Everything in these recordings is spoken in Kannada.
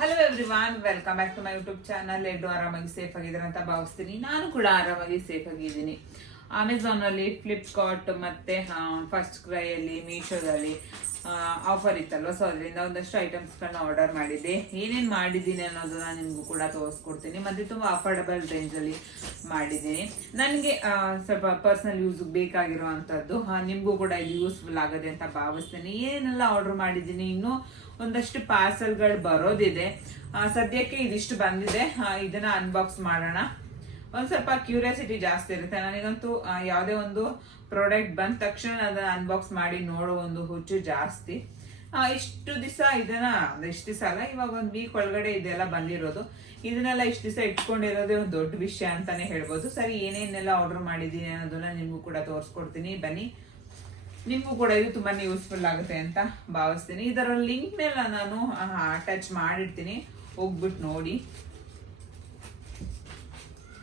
Hello everyone, welcome back to my YouTube channel. ಎಲ್ಲರೂ ಆರಾಮಾಗಿ ಸೇಫ್ ಆಗಿದ್ದಾರೆ ಅಂತ ಭಾವಿಸ್ತೀನಿ. ನಾನು ಕೂಡ ಆರಾಮಾಗಿ ಸೇಫ್ ಆಗಿದ್ದೀನಿ. ಅಮೆಝಾನ್ ಅಲ್ಲಿ, ಫ್ಲಿಪ್ಕಾರ್ಟ್ ಮತ್ತೆ ಫಸ್ಟ್ ಕ್ರೈಯಲ್ಲಿ, ಮೀಶೋದಲ್ಲಿ ಆಫರ್ ಇತ್ತಲ್ವ, ಸೊ ಅದರಿಂದ ಒಂದಷ್ಟು ಐಟಮ್ಸ್ಗಳನ್ನ ಆರ್ಡರ್ ಮಾಡಿದ್ದೆ. ಏನೇನು ಮಾಡಿದ್ದೀನಿ ಅನ್ನೋದನ್ನ ನಿಮಗೂ ಕೂಡ ತೋರಿಸ್ಕೊಡ್ತೀನಿ. ಮತ್ತೆ ತುಂಬ ಅಫೋರ್ಡಬಲ್ ರೇಂಜಲ್ಲಿ ಮಾಡಿದ್ದೀನಿ. ನನಗೆ ಸ್ವಲ್ಪ ಪರ್ಸನಲ್ ಯೂಸ್ ಬೇಕಾಗಿರುವಂಥದ್ದು, ನಿಮಗೂ ಕೂಡ ಇದು ಯೂಸ್ಫುಲ್ ಆಗುತ್ತೆ ಅಂತ ಭಾವಿಸ್ತೀನಿ. ಏನೆಲ್ಲ ಆರ್ಡರ್ ಮಾಡಿದ್ದೀನಿ, ಇನ್ನೂ ಒಂದಷ್ಟು ಪಾರ್ಸಲ್ಗಳು ಬರೋದಿದೆ. ಸದ್ಯಕ್ಕೆ ಇದಿಷ್ಟು ಬಂದಿದೆ, ಇದನ್ನ ಅನ್ಬಾಕ್ಸ್ ಮಾಡೋಣ. ಒಂದ್ ಸ್ವಲ್ಪ ಕ್ಯೂರಿಯಾಸಿಟಿ ಜಾಸ್ತಿ ಇರುತ್ತೆ ನನಗಂತೂ. ಯಾವುದೇ ಒಂದು ಪ್ರಾಡಕ್ಟ್ ಬಂದ ತಕ್ಷಣ ಅದನ್ನ ಅನ್ಬಾಕ್ಸ್ ಮಾಡಿ ನೋಡೋ ಒಂದು ಹುಚ್ಚು ಜಾಸ್ತಿ. ಇಷ್ಟು ದಿವಸ ಇದನ್ನ ಇಷ್ಟು ದಿವಸ ಅಲ್ಲ, ಇವಾಗ ಒಂದು ವೀಕ್ ಒಳಗಡೆ ಇದೆಲ್ಲ ಬಂದಿರೋದು. ಇದನ್ನೆಲ್ಲ ಇಷ್ಟು ದಿವಸ ಇಟ್ಕೊಂಡಿರೋದೇ ಒಂದು ದೊಡ್ಡ ವಿಷಯ ಅಂತಾನೆ ಹೇಳ್ಬೋದು. ಸರಿ, ಏನೇನೆಲ್ಲ ಆರ್ಡರ್ ಮಾಡಿದ್ದೀನಿ ಅನ್ನೋದನ್ನ ನಿಮ್ಗೂ ಕೂಡ ತೋರಿಸ್ಕೊಡ್ತೀನಿ, ಬನ್ನಿ. ನಿಮಗೂ ಕೂಡ ಇದು ತುಂಬಾ ಯೂಸ್ಫುಲ್ ಆಗುತ್ತೆ ಅಂತ ಭಾವಿಸ್ತೀನಿ. ಇದರ ಲಿಂಕ್ನೆಲ್ಲ ನಾನು ಅಟ್ಯಾಚ್ ಮಾಡಿರ್ತೀನಿ, ಹೋಗ್ಬಿಟ್ಟು ನೋಡಿ.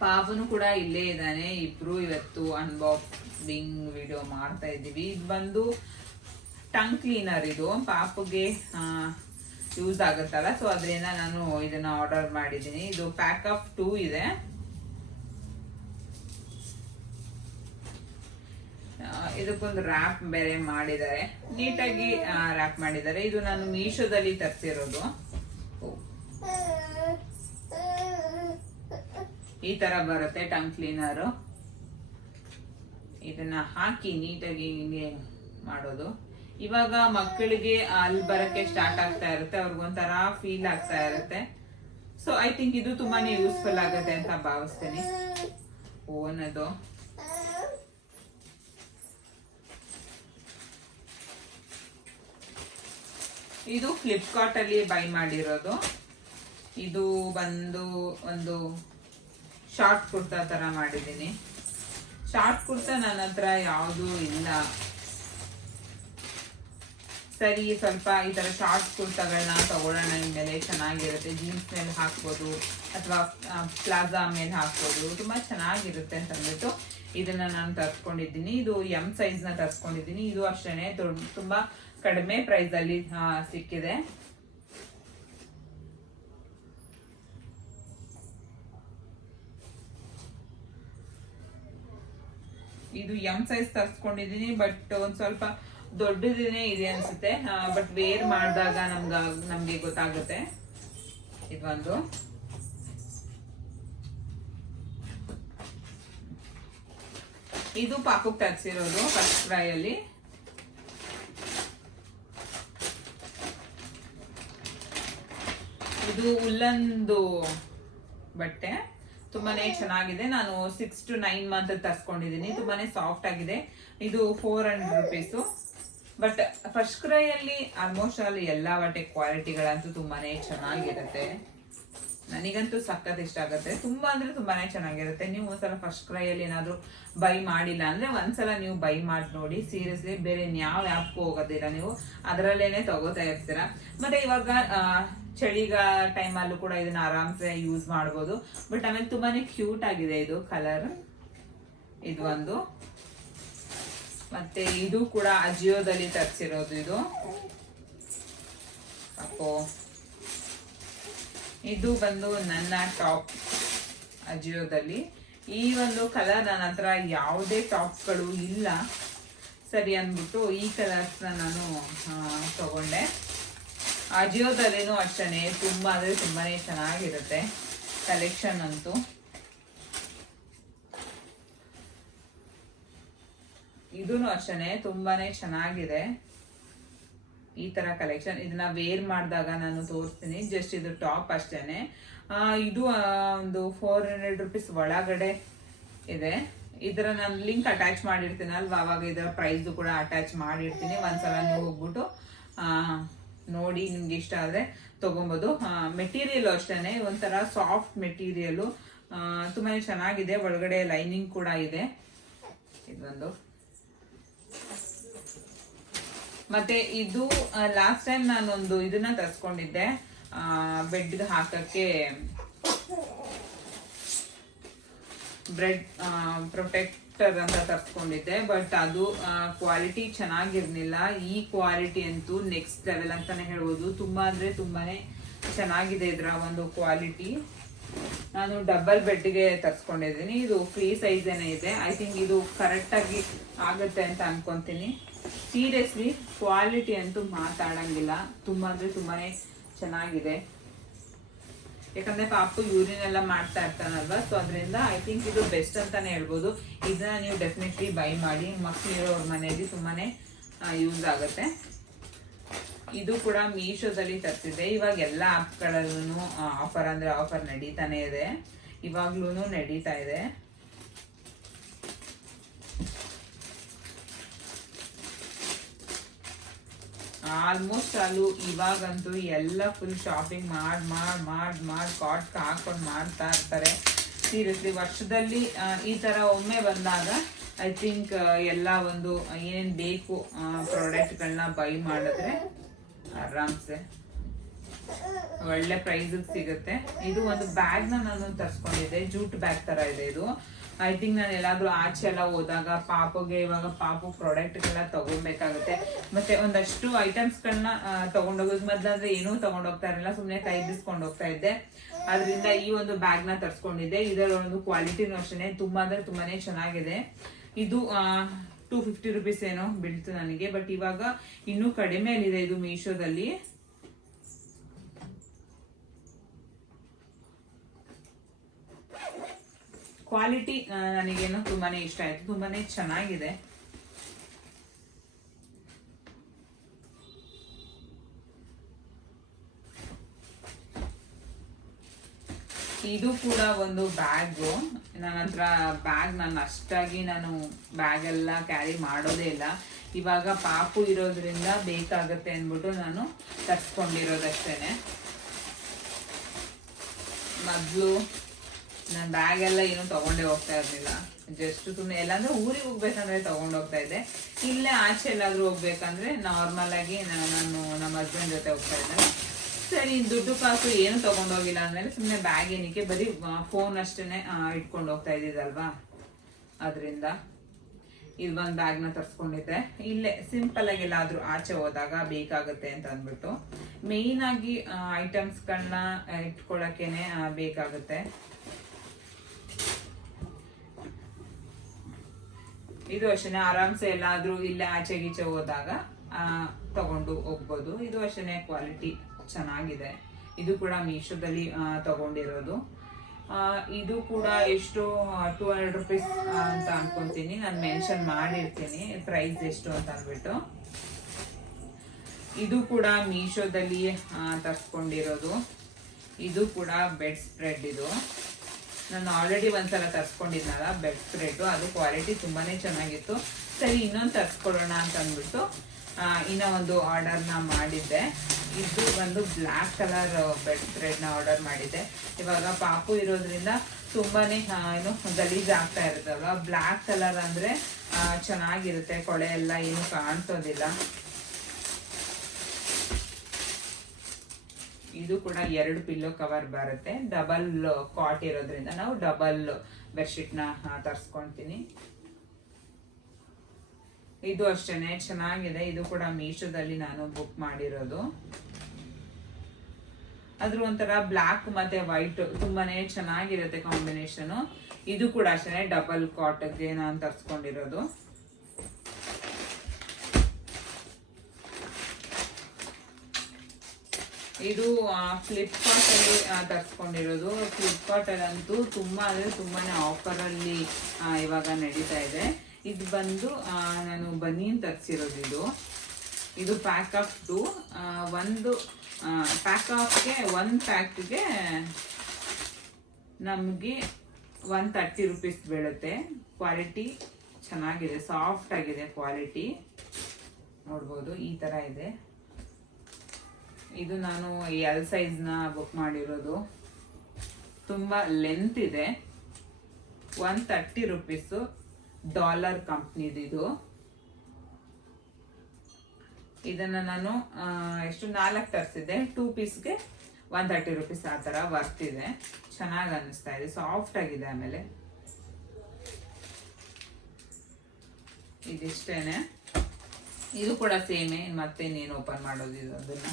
ಪಾಪನು ಕೂಡ ಇಲ್ಲೇ ಇದ್ದಾನೆ. ಇಬ್ರು ಇವತ್ತು ಅನ್ಬಾಕ್ಸಿಂಗ್ ವಿಡಿಯೋ ಮಾಡ್ತಾ ಇದ್ದೀವಿ. ಇದು ಬಂದು ಟಂಗ್ ಕ್ಲೀನರ್. ಇದು ಪಾಪಗೆ ಯೂಸ್ ಆಗುತ್ತಲ್ಲ, ಸೊ ಅದರಿಂದ ನಾನು ಇದನ್ನ ಆರ್ಡರ್ ಮಾಡಿದ್ದೀನಿ. ಇದು ಪ್ಯಾಕ್ ಆಫ್ 2 ಇದೆ. ಇದಕ್ಕೊಂದು ರ್ಯಾಪ್ ಬೇರೆ ಮಾಡಿದ್ದಾರೆ, ನೀಟಾಗಿ ರ್ಯಾಪ್ ಮಾಡಿದ್ದಾರೆ. ಇದು ನಾನು ಮೀಶೋದಲ್ಲಿ ತರಿಸಿರೋದು. ಈ ತರ ಬರುತ್ತೆ ಟಂಗ್ ಕ್ಲೀನರ್. ಇದನ್ನ ಹಾಕಿ ನೀಟಾಗಿ ಹಿಂಗೆ ಮಾಡೋದು. ಇವಾಗ ಮಕ್ಕಳಿಗೆ ಅಲ್ಲಿ ಬರಕ್ಕೆ ಸ್ಟಾರ್ಟ್ ಆಗ್ತಾ ಇರುತ್ತೆ, ಅವ್ರಿಗೊಂಥರ ಫೀಲ್ ಆಗ್ತಾ ಇರುತ್ತೆ. ಸೊ ಐ ಥಿಂಕ್ ಇದು ತುಂಬಾನೇ ಯೂಸ್ಫುಲ್ ಆಗುತ್ತೆ ಅಂತ ಭಾವಿಸ್ತೀನಿ. ಓನದು ಇದು ಫ್ಲಿಪ್ಕಾರ್ಟ್ ಅಲ್ಲಿ ಬೈ ಮಾಡಿರೋದು. ಇದು ಬಂದು ಒಂದು ಶಾರ್ಟ್ ಕುರ್ತಾ ತರ ಮಾಡಿದ್ದೀನಿ. ಶಾರ್ಟ್ ಕುರ್ತಾ ನನ್ನ ಹತ್ರ ಯಾವುದು ಇಲ್ಲ. ಸರಿ, ಸ್ವಲ್ಪ ಈ ತರ ಶಾರ್ಟ್ ಕುರ್ತಾಗಳನ್ನ ತಗೊಳ್ಳೋಣ. ಮೇಲೆ ಚೆನ್ನಾಗಿರುತ್ತೆ, ಜೀನ್ಸ್ ಮೇಲೆ ಹಾಕ್ಬೋದು ಅಥವಾ ಪ್ಲಾಜಾ ಮೇಲೆ ಹಾಕ್ಬೋದು, ತುಂಬಾ ಚೆನ್ನಾಗಿರುತ್ತೆ ಅಂತ ಅಂದ್ಬಿಟ್ಟು ಇದನ್ನ ನಾನು ತರ್ಸ್ಕೊಂಡಿದ್ದೀನಿ. ಇದು ಎಂ ಸೈಜ್ ನ ತರ್ಸ್ಕೊಂಡಿದ್ದೀನಿ. ಇದು ಅಷ್ಟೇನೆ ತುಂಬಾ ಕಡಿಮೆ ಪ್ರೈಸ್ ಅಲ್ಲಿ ಸಿಕ್ಕಿದೆ. ಇದು ಎಂ ಸೈಜ್ ತರ್ಸ್ಕೊಂಡಿದ್ದೀನಿ, ಬಟ್ ಒಂದ್ ಸ್ವಲ್ಪ ದೊಡ್ಡದಿನೇ ಇದೆ ಅನ್ಸುತ್ತೆ. ಬಟ್ ವೇರ್ ಮಾಡಿದಾಗ ನಮ್ಗೆ ಗೊತ್ತಾಗುತ್ತೆ. ಇದೊಂದು ಇದು ಪಾಪಕ್ ತರಿಸಿರೋದು ಫಸ್ಟ್ ಕ್ರೈ ಅಲ್ಲಿ. ಇದು ಉಲ್ಲಂದು ಬಟ್ಟೆ, ತುಂಬಾನೇ ಚೆನ್ನಾಗಿದೆ. ನಾನು 6 to 9 ಮಂತ್ ತರ್ಸ್ಕೊಂಡಿದ್ದೀನಿ. ತುಂಬಾನೇ ಸಾಫ್ಟ್ ಆಗಿದೆ. ಇದು 400 rupees. ಬಟ್ ಫಸ್ಟ್ ಕ್ರೈ ಅಲ್ಲಿ ಆಲ್ಮೋಸ್ಟ್ ಅಲ್ಲಿ ಎಲ್ಲಾ ಬಟ್ಟೆ ಕ್ವಾಲಿಟಿಗಳಂತೂ ತುಂಬಾನೇ ಚೆನ್ನಾಗಿರುತ್ತೆ. ನನಗಂತೂ ಸಖತ್ ಇಷ್ಟ ಆಗುತ್ತೆ. ತುಂಬಾ ಅಂದ್ರೆ ತುಂಬಾನೇ ಚೆನ್ನಾಗಿರುತ್ತೆ. ನೀವು ಒಂದ್ಸಲ ಫಸ್ಟ್ ಕ್ರೈ ಅಲ್ಲಿ ಏನಾದ್ರು ಬೈ ಮಾಡಿಲ್ಲ ಅಂದ್ರೆ ಒಂದ್ಸಲ ನೀವು ಬೈ ಮಾಡಿ ನೋಡಿ. ಸೀರಿಯಸ್ಲಿ ಬೇರೆ ಯಾವ ಆ್ಯಪ್ಗೂ ಹೋಗೋದಿಲ್ಲ, ನೀವು ಅದರಲ್ಲೇನೆ ತಗೋತಾ ಇರ್ತೀರಾ. ಮತ್ತೆ ಇವಾಗ ಚಳಿಗ ಟೈಮಲ್ಲೂ ಕೂಡ ಇದನ್ನ ಆರಾಮ್ಸೆ ಯೂಸ್ ಮಾಡ್ಬೋದು. ಬಟ್ ಆಮೇಲೆ ತುಂಬಾನೇ ಕ್ಯೂಟ್ ಆಗಿದೆ ಇದು ಕಲರ್. ಇದು ಒಂದು, ಮತ್ತೆ ಇದು ಕೂಡ ಅಜಿಯೋದಲ್ಲಿ ತರಿಸಿರೋದು. ಇದು ಅಪ್ಪೋ, ಇದು ಬಂದು ನನ್ನ ಟಾಪ್ ಅಜಿಯೋದಲ್ಲಿ. ಈ ಒಂದು ಕಲರ್ ನನ್ನ ಹತ್ರ ಯಾವುದೇ ಟಾಪ್ಗಳು ಇಲ್ಲ, ಸರಿ ಅಂದ್ಬಿಟ್ಟು ಈ ಕಲರ್ಸ್ನ ನಾನು ತಗೊಂಡೆ. ಅಜಿಯೋದಲ್ಲೇನು ಅಷ್ಟೇ ತುಂಬಾ ಅಂದ್ರೆ ತುಂಬಾನೇ ಚೆನ್ನಾಗಿರುತ್ತೆ ಕಲೆಕ್ಷನ್ ಅಂತೂ. ಇದೂನು ಅಷ್ಟೇ ತುಂಬಾನೇ ಚೆನ್ನಾಗಿದೆ ಈ ತರ ಕಲೆಕ್ಷನ್. ಇದನ್ನ ವೇರ್ ಮಾಡಿದಾಗ ನಾನು ತೋರಿಸ್ತೀನಿ. ಜಸ್ಟ್ ಇದು ಟಾಪ್ ಅಷ್ಟೇನೆ. ಇದು ಒಂದು 400 rupees ಒಳಗಡೆ ಇದೆ. ಇದರ ನಾನು ಲಿಂಕ್ ಅಟ್ಯಾಚ್ ಮಾಡಿರ್ತೀನಿ ಅಲ್ವಾ, ಅವಾಗ ಇದರ ಪ್ರೈಸ್ ಕೂಡ ಅಟ್ಯಾಚ್ ಮಾಡಿರ್ತೀನಿ. ಒಂದ್ಸಲ ನೀವು ಹೋಗ್ಬಿಟ್ಟು ನೋಡಿ, ನಿಮ್ಗೆ ಇಷ್ಟ ಆದ್ರೆ ತಗೊಬೋದು. ಮೆಟೀರಿಯಲ್ ಅಷ್ಟೇನೆ ಒಂಥರ ಸಾಫ್ಟ್ ಮೆಟೀರಿಯಲ್, ತುಂಬಾನೇ ಚೆನ್ನಾಗಿದೆ. ಒಳಗಡೆ ಲೈನಿಂಗ್ ಕೂಡ ಇದೆ. ಇದೊಂದು, ಮತ್ತೆ ಇದು ಲಾಸ್ಟ್ ಟೈಮ್ ನಾನೊಂದು ಇದನ್ನ ತರಿಸ್ಕೊಂಡಿದ್ದೆ, ಬೆಡ್ಗೆ ಹಾಕಕ್ಕೆ ಬ್ರೆಡ್ ಪ್ರೊಟೆಕ್ಟ್ ಲಿಫ್ಟರ್ ಅಂತ ತರಿಸ್ಕೊಂಡಿದ್ದೆ, ಬಟ್ ಅದು ಕ್ವಾಲಿಟಿ ಚೆನ್ನಾಗಿರ್ಲಿಲ್ಲ. ಈ ಕ್ವಾಲಿಟಿ ಅಂತೂ ನೆಕ್ಸ್ಟ್ ಲೆವೆಲ್ ಅಂತಾನೆ ಹೇಳ್ಬೋದು. ತುಂಬಾ ಅಂದ್ರೆ ತುಂಬಾನೇ ಚೆನ್ನಾಗಿದೆ ಇದರ ಒಂದು ಕ್ವಾಲಿಟಿ. ನಾನು ಡಬಲ್ ಬೆಡ್ಗೆ ತರಿಸ್ಕೊಂಡಿದ್ದೀನಿ. ಇದು ಫ್ರೀ ಸೈಜ್ ಏನೇ ಇದೆ. ಐ ಥಿಂಕ್ ಇದು ಕರೆಕ್ಟ್ ಆಗಿ ಆಗುತ್ತೆ ಅಂತ ಅನ್ಕೊಂತೀನಿ. ಸೀರಿಯಸ್ಲಿ ಕ್ವಾಲಿಟಿ ಅಂತೂ ಮಾತಾಡಂಗಿಲ್ಲ. ತುಂಬಾ ಅಂದ್ರೆ ತುಂಬಾನೇ ಚೆನ್ನಾಗಿದೆ. ಯಾಕಂದ್ರೆ ಪಾಪು ಯೂರಿನ್ ಎಲ್ಲ ಮಾಡ್ತಾ ಇರ್ತಾನಲ್ವಾ, ಸೊ ಅದರಿಂದ ಐ ಥಿಂಕ್ ಇದು ಬೆಸ್ಟ್ ಅಂತಾನೆ ಹೇಳ್ಬೋದು. ಇದನ್ನ ನೀವು ಡೆಫಿನೆಟ್ಲಿ ಬೈ ಮಾಡಿ. ಮಕ್ಕಳಿರೋರ ಮನೆಯಲ್ಲಿ ತುಂಬಾನೇ ಯೂಸ್ ಆಗುತ್ತೆ. ಇದು ಕೂಡ ಮೀಶೋದಲ್ಲಿ ತರ್ತಿದೆ. ಇವಾಗ ಎಲ್ಲ ಆಪ್ಗಳಲ್ಲೂ ಆಫರ್ ಅಂದ್ರೆ ಆಫರ್ ನಡೀತಾನೆ ಇದೆ, ಇವಾಗ್ಲೂ ನಡೀತಾ ಇದೆ. ಆಲ್ಮೋಸ್ಟ್ ಅಲ್ಲೂ ಇವಾಗಂತೂ ಎಲ್ಲ ಫುಲ್ ಶಾಪಿಂಗ್ ಮಾಡಿ ಕಾರ್ಟ್ ಹಾಕೊಂಡು ಮಾಡ್ತಾ ಇರ್ತಾರೆ. ಸೀರಿಯಸ್ಲಿ ವರ್ಷದಲ್ಲಿ ಈ ತರ ಒಮ್ಮೆ ಬಂದಾಗ ಐ ಥಿಂಕ್ ಎಲ್ಲ ಒಂದು ಏನೇನು ಬೇಕು ಪ್ರಾಡಕ್ಟ್ಗಳನ್ನ ಬೈ ಮಾಡಿದ್ರೆ ಆರಾಮ್ಸೆ ಒಳ್ಳೆ ಪ್ರೈಸ್ ಸಿಗುತ್ತೆ. ಇದು ಒಂದು ಬ್ಯಾಗ್ ನಾನು ತರಿಸ್ಕೊಂಡಿದ್ದೆ, ಜೂಟ್ ಬ್ಯಾಗ್ ತರ ಇದೆ ಇದು. ಐ ಥಿಂಕ್ ನಾನು ಎಲ್ಲಾದ್ರೂ ಆಚೆ ಎಲ್ಲ ಹೋದಾಗ ಪಾಪುಗೆ ಇವಾಗ ಪಾಪು ಪ್ರಾಡಕ್ಟ್ಗಳನ್ನ ತಗೊಬೇಕಾಗುತ್ತೆ. ಮತ್ತೆ ಒಂದಷ್ಟು ಐಟಮ್ಸ್ಗಳನ್ನ ತಗೊಂಡೋಗೋದು. ಮೊದ್ಲಾದ್ರೆ ಏನೂ ತಗೊಂಡೋಗ್ತಾ ಇರಲಿಲ್ಲ, ಸುಮ್ಮನೆ ಕೈ ಬಿಸ್ಕೊಂಡು ಹೋಗ್ತಾ ಇದ್ದೆ. ಅದರಿಂದ ಈ ಒಂದು ಬ್ಯಾಗ್ ನ ತರಿಸ್ಕೊಂಡಿದ್ದೆ. ಇದರ ಒಂದು ಕ್ವಾಲಿಟಿನೂ ಅಷ್ಟೇ ತುಂಬಾ ಅಂದ್ರೆ ತುಂಬಾನೇ ಚೆನ್ನಾಗಿದೆ. ಇದು 250 ರುಪೀಸ್ ಏನೋ ಬೀಳ್ತು ನನಗೆ, ಬಟ್ ಇವಾಗ ಇನ್ನೂ ಕಡಿಮೆಯಲ್ಲಿದೆ ಇದು ಮೀಶೋದಲ್ಲಿ. ಕ್ವಾಲಿಟಿ ನನಗೇನೋ ತುಂಬಾನೇ ಇಷ್ಟ ಆಯ್ತು, ತುಂಬಾನೇ ಚೆನ್ನಾಗಿದೆ. ಇದು ಕೂಡ ಒಂದು ಬ್ಯಾಗು. ನನ್ನ ಹತ್ರ ಬ್ಯಾಗ್ ನಾನು ಬ್ಯಾಗ್ ಎಲ್ಲ ಕ್ಯಾರಿ ಮಾಡೋದೇ ಇಲ್ಲ. ಇವಾಗ ಪಾಪು ಇರೋದ್ರಿಂದ ಬೇಕಾಗತ್ತೆ ಅಂದ್ಬಿಟ್ಟು ನಾನು ತರ್ಸ್ಕೊಂಡಿರೋದಷ್ಟೇನೆ. ಮೊದಲು ನಾನು ಬ್ಯಾಗ್ ಎಲ್ಲ ಏನು ತಗೊಂಡೇ ಹೋಗ್ತಾ ಇರ್ಲಿಲ್ಲ. ಜಸ್ಟ್ ಸುಮ್ಮನೆ ಎಲ್ಲಾಂದ್ರೆ ಊರಿಗೆ ಹೋಗ್ಬೇಕಂದ್ರೆ ತಗೊಂಡು ಹೋಗ್ತಾ ಇದ್ದೆ. ಇಲ್ಲೇ ಆಚೆ ಎಲ್ಲಾದ್ರೂ ಹೋಗ್ಬೇಕಂದ್ರೆ ನಾರ್ಮಲ್ ಆಗಿ ನಾನು ನಮ್ಮ ಹಸ್ಬೆಂಡ್ ಜೊತೆ ಹೋಗ್ತಾ ಇದ್ದೆ. ಸರಿ, ದುಡ್ಡು ಕಾಸು ಏನು ತಗೊಂಡೋಗಿಲ್ಲ ಅಂದ್ಮೇಲೆ ಸುಮ್ಮನೆ ಬ್ಯಾಗ್ ಏನಕ್ಕೆ, ಬರೀ ಫೋನ್ ಅಷ್ಟೇನೆ ಇಟ್ಕೊಂಡು ಹೋಗ್ತಾ ಇದ್ದಿದ್ದಲ್ವಾ, ಅದರಿಂದ ಇದು ಒಂದು ಬ್ಯಾಗ್ನ ತರಿಸ್ಕೊಂಡಿದ್ದೆ. ಇಲ್ಲೇ ಸಿಂಪಲ್ ಆಗಿ ಎಲ್ಲಾದ್ರೂ ಆಚೆ ಹೋದಾಗ ಬೇಕಾಗುತ್ತೆ ಅಂತ ಅಂದ್ಬಿಟ್ಟು. ಮೇಯ್ನ್ ಆಗಿ ಐಟಮ್ಸ್ಗಳನ್ನ ಇಟ್ಕೊಳಕ್ಕೇನೆ ಬೇಕಾಗುತ್ತೆ. ಇದು ಅಷ್ಟೇ ಆರಾಮ್ಸೆ ಎಲ್ಲಾದ್ರೂ ಇಲ್ಲೇ ಆಚೆ ಗೀಚೆ ಹೋದಾಗ ತಗೊಂಡು ಹೋಗ್ಬೋದು. ಇದು ಅಷ್ಟೇ ಕ್ವಾಲಿಟಿ ಚೆನ್ನಾಗಿದೆ. ಇದು ಕೂಡ ಮೀಶೋದಲ್ಲಿ ತಗೊಂಡಿರೋದು. ಇದು ಕೂಡ ಎಷ್ಟು 200 ರುಪೀಸ್ ಅಂತ ಅನ್ಕೊಂತೀನಿ. ನಾನು ಮೆನ್ಷನ್ ಮಾಡಿರ್ತೀನಿ ಪ್ರೈಸ್ ಎಷ್ಟು ಅಂತ ಅಂದ್ಬಿಟ್ಟು. ಇದು ಕೂಡ ಮೀಶೋದಲ್ಲಿ ತರ್ಸ್ಕೊಂಡಿರೋದು. ಇದು ಕೂಡ ಬೆಡ್ ಸ್ಪ್ರೆಡ್. ಇದು ನಾನು ಆಲ್ರೆಡಿ ಒಂದ್ಸಲ ತರ್ಸ್ಕೊಂಡಿದ್ನಲ್ಲ ಬೆಡ್ ಸ್ಪ್ರೆಡ್, ಅದು ಕ್ವಾಲಿಟಿ ತುಂಬಾನೇ ಚೆನ್ನಾಗಿತ್ತು. ಸರಿ, ಇನ್ನೊಂದು ತರ್ಸ್ಕೊಳ್ಳೋಣ ಅಂತ ಅಂದ್ಬಿಟ್ಟು ಇನ್ನೂ ಒಂದು ಆರ್ಡರ್ನ ಮಾಡಿದ್ದೆ. ಇದು ಒಂದು ಬ್ಲ್ಯಾಕ್ ಕಲರ್ ಬೆಡ್ ಸ್ಪ್ರೆಡ್ನ ಆರ್ಡರ್ ಮಾಡಿದ್ದೆ. ಇವಾಗ ಪಾಪು ಇರೋದ್ರಿಂದ ತುಂಬಾನೇ ಏನು ಗಲೀಜ್ ಆಗ್ತಾ ಇರುತ್ತಲ್ವ. ಬ್ಲ್ಯಾಕ್ ಕಲರ್ ಅಂದ್ರೆ ಚೆನ್ನಾಗಿರುತ್ತೆ, ಕೊಳೆ ಎಲ್ಲ ಏನು ಕಾಣಿಸೋದಿಲ್ಲ. ಇದು ಕೂಡ 2 ಪಿಲ್ಲೋ ಕವರ್ ಬರುತ್ತೆ. ಡಬಲ್ ಕಾಟ್ ಇರೋದ್ರಿಂದ ನಾವು ಡಬಲ್ ಬೆಡ್ಶೀಟ್ ನ ತರ್ಸ್ಕೊಂತೀನಿ. ಇದು ಅಷ್ಟೇನೆ ಚೆನ್ನಾಗಿದೆ. ಇದು ಕೂಡ ಮೀಶೋದಲ್ಲಿ ನಾನು ಬುಕ್ ಮಾಡಿರೋದು. ಅದ್ರ ಒಂಥರ ಬ್ಲ್ಯಾಕ್ ಮತ್ತೆ ವೈಟ್ ತುಂಬಾನೇ ಚೆನ್ನಾಗಿರುತ್ತೆ ಕಾಂಬಿನೇಷನ್. ಇದು ಕೂಡ ಅಷ್ಟೇ ಡಬಲ್ ಕಾಟ್ಗೆ ನಾನು ತರ್ಸ್ಕೊಂಡಿರೋದು. ಇದು ಫ್ಲಿಪ್ಕಾರ್ಟ್ ಅಲ್ಲಿ ತರ್ಸ್ಕೊಂಡಿರೋದು. ಫ್ಲಿಪ್ಕಾರ್ಟ್ ಅಲ್ಲಂತೂ ತುಂಬಾ ಅಂದ್ರೆ ತುಂಬಾನೇ ಆಫರ್ ಅಲ್ಲಿ ಇವಾಗ ನಡೀತಾ ಇದೆ. ಇದು ಬಂದು ನಾನು ಬನೀನ್ ತರಿಸಿರೋದು. ಇದು ಪ್ಯಾಕ್ ಆಫ್ 2. ಒಂದು ಪ್ಯಾಕ್ ಆಫ್ಗೆ ಒಂದು ಪ್ಯಾಕ್ಗೆ ನಮಗೆ 130 ರುಪೀಸ್ ಬೀಳುತ್ತೆ. ಕ್ವಾಲಿಟಿ ಚೆನ್ನಾಗಿದೆ, ಸಾಫ್ಟ್ ಆಗಿದೆ ಕ್ವಾಲಿಟಿ. ನೋಡ್ಬೋದು ಈ ತರ ಇದೆ. ಇದು ನಾನು L ಸೈಜ್ನ ಬುಕ್ ಮಾಡಿರೋದು. ತುಂಬಾ ಲೆಂತ್ ಇದೆ. 130 ರುಪೀಸ್. ಡಾಲರ್ ಕಂಪ್ನಿದು ಇದು. ಇದನ್ನ ನಾನು ಎಷ್ಟು 4 ತರಿಸಿದ್ದೆ. 2 ಪೀಸ್ಗೆ 130 ರುಪೀಸ್. ಆ ಥರ ವರ್ತ್ ಇದೆ, ಚೆನ್ನಾಗಿ ಅನ್ನಿಸ್ತಾ ಇದೆ, ಸಾಫ್ಟ್ ಆಗಿದೆ. ಆಮೇಲೆ ಇದಿಷ್ಟೇ. ಇದು ಕೂಡ ಸೇಮೇ, ಮತ್ತೇನೇನು ಓಪನ್ ಮಾಡೋದು ಇದು ಅದನ್ನು.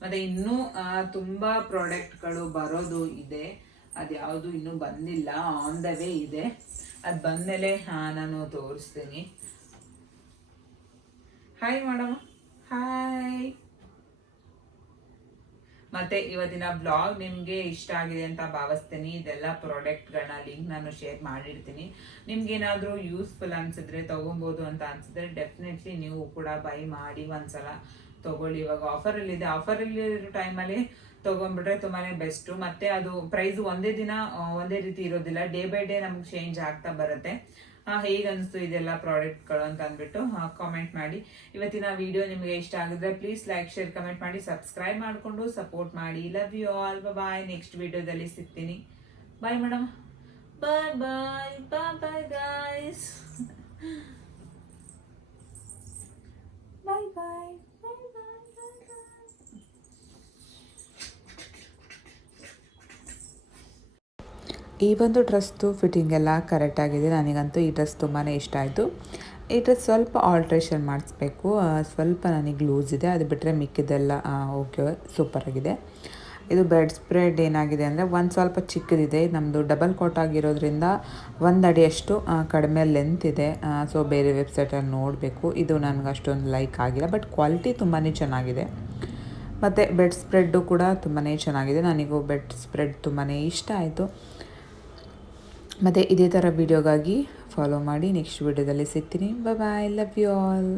ಮತ್ತು ಇನ್ನೂ ತುಂಬ ಪ್ರಾಡಕ್ಟ್ಗಳು ಬರೋದು ಇದೆ, ಅದು ಯಾವುದು ಇನ್ನೂ ಬಂದಿಲ್ಲ, ಆನ್ ದ ವೇ ಇದೆ. ಅದು ಬಂದಮೇಲೆ ನಾನು ತೋರಿಸ್ತೀನಿ. Hi madam, hi. ಮತ್ತು ಇವತ್ತಿನ ಬ್ಲಾಗ್ ನಿಮಗೆ ಇಷ್ಟ ಆಗಿದೆ ಅಂತ ಭಾವಿಸ್ತೀನಿ. ಇದೆಲ್ಲ ಪ್ರಾಡಕ್ಟ್ಗಳನ್ನ ಲಿಂಕ್ ನಾನು ಶೇರ್ ಮಾಡಿರ್ತೀನಿ. ನಿಮ್ಗೇನಾದರೂ ಯೂಸ್ಫುಲ್ ಅನಿಸಿದ್ರೆ, ತೊಗೊಬೋದು ಅಂತ ಅನಿಸಿದ್ರೆ ಡೆಫಿನೆಟ್ಲಿ ನೀವು ಕೂಡ ಬೈ ಮಾಡಿ ಒಂದ್ಸಲ ತೊಗೊಳ್ಳಿ. ಇವಾಗ ಆಫರಲ್ಲಿದೆ, ಆಫರಲ್ಲಿರೋ ಟೈಮಲ್ಲಿ ತೊಗೊಂಡ್ಬಿಟ್ರೆ ತುಂಬಾ ಬೆಸ್ಟು. ಮತ್ತು ಅದು ಪ್ರೈಸ್ ಒಂದೇ ದಿನ ಒಂದೇ ರೀತಿ ಇರೋದಿಲ್ಲ, ಡೇ ಬೈ ಡೇ ನಮ್ಗೆ ಚೇಂಜ್ ಆಗ್ತಾ ಬರುತ್ತೆ. ಹೇಗೆ ಅನಿಸ್ತು ಇದೆಲ್ಲ ಪ್ರಾಡಕ್ಟ್ಗಳು ಅಂತ ಅಂದ್ಬಿಟ್ಟು ಕಾಮೆಂಟ್ ಮಾಡಿ. ಇವತ್ತಿನ ವಿಡಿಯೋ ನಿಮಗೆ ಇಷ್ಟ ಆಗಿದ್ರೆ ಪ್ಲೀಸ್ ಲೈಕ್, ಶೇರ್, ಕಮೆಂಟ್ ಮಾಡಿ, ಸಬ್ಸ್ಕ್ರೈಬ್ ಮಾಡಿಕೊಂಡು ಸಪೋರ್ಟ್ ಮಾಡಿ. Love you all. Bye. Next ವಿಡಿಯೋದಲ್ಲಿ ಸಿಗ್ತೀನಿ. Bye madam. Bye bye bye bye guys. Bye bye. ಈ ಒಂದು ಡ್ರೆಸ್ದು ಫಿಟ್ಟಿಂಗ್ ಎಲ್ಲ ಕರೆಕ್ಟಾಗಿದೆ. ನನಗಂತೂ ಈ ಡ್ರೆಸ್ ತುಂಬಾ ಇಷ್ಟ ಆಯಿತು. ಈ ಡ್ರೆಸ್ ಸ್ವಲ್ಪ ಆಲ್ಟ್ರೇಷನ್ ಮಾಡಿಸ್ಬೇಕು, ಸ್ವಲ್ಪ ನನಗೆ ಲೂಸ್ ಇದೆ, ಅದು ಬಿಟ್ಟರೆ ಮಿಕ್ಕಿದೆಲ್ಲ ಓಕೆ, ಸೂಪರಾಗಿದೆ. ಇದು ಬೆಡ್ ಸ್ಪ್ರೆಡ್ ಏನಾಗಿದೆ ಅಂದರೆ ಒಂದು ಸ್ವಲ್ಪ ಚಿಕ್ಕದಿದೆ. ನಮ್ಮದು ಡಬಲ್ ಕೋಟ್ ಆಗಿರೋದ್ರಿಂದ 1 ಅಡಿಯಷ್ಟು ಕಡಿಮೆ ಲೆಂತ್ ಇದೆ. ಸೊ ಬೇರೆ ವೆಬ್ಸೈಟಲ್ಲಿ ನೋಡಬೇಕು. ಇದು ನನಗೆ ಅಷ್ಟೊಂದು ಲೈಕ್ ಆಗಿಲ್ಲ, ಬಟ್ ಕ್ವಾಲಿಟಿ ತುಂಬಾ ಚೆನ್ನಾಗಿದೆ. ಮತ್ತು ಬೆಡ್ ಸ್ಪ್ರೆಡ್ಡು ಕೂಡ ತುಂಬಾ ಚೆನ್ನಾಗಿದೆ. ನನಗೂ ಬೆಡ್ ಸ್ಪ್ರೆಡ್ ತುಂಬಾ ಇಷ್ಟ ಆಯಿತು. ಮತ್ತು ಇದೇ ಥರ ವೀಡಿಯೋಗಾಗಿ ಫಾಲೋ ಮಾಡಿ. ನೆಕ್ಸ್ಟ್ ವೀಡಿಯೋದಲ್ಲಿ ಸಿಗ್ತೀನಿ. Bye bye. Love you all.